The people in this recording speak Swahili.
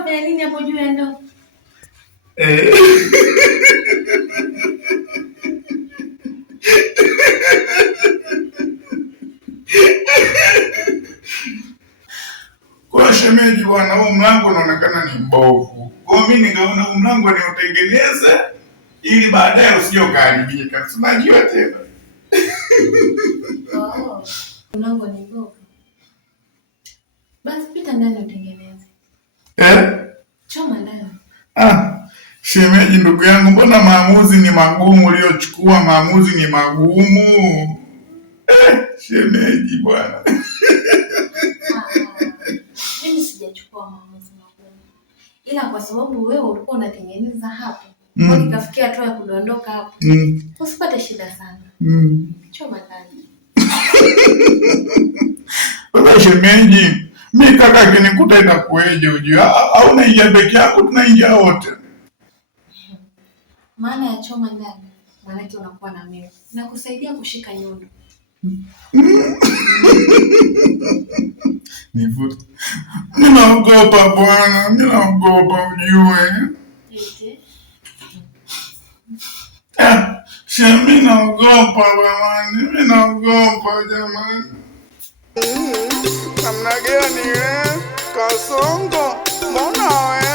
unafanya nini hapo juu ya ndoo? Kwa shemeji bwana, huu mlango unaonekana ni mbovu. Kwa mimi nikaona huu mlango niutengeneze ili baadaye usije ukaharibika. Unajua tena. Oh, mlango ni mbovu. Basi pita ndani utengeneze. Choma ndani. Shemeji ndugu yangu, mbona maamuzi ni magumu uliochukua? Maamuzi ni magumu. Shemeji bwana. Mimi sijachukua maamuzi magumu. Ila kwa sababu wewe ulikuwa unatengeneza hapo, nikafikia hatua ya kudondoka hapo. Usipate shida sana. Choma ndani. Baba shemeji, mimi kaka akinikuta itakueje ujue? Au unaingia peke yako, tunaingia wote? Maana ya choma ndani, maana yake unakuwa na mimi. Nakusaidia kushika nyundo. Nivuta. Ninaogopa bwana, ninaogopa ujue. Mimi naogopa jamani, mimi naogopa jamani. Namna gani Kasongo? Mbona wewe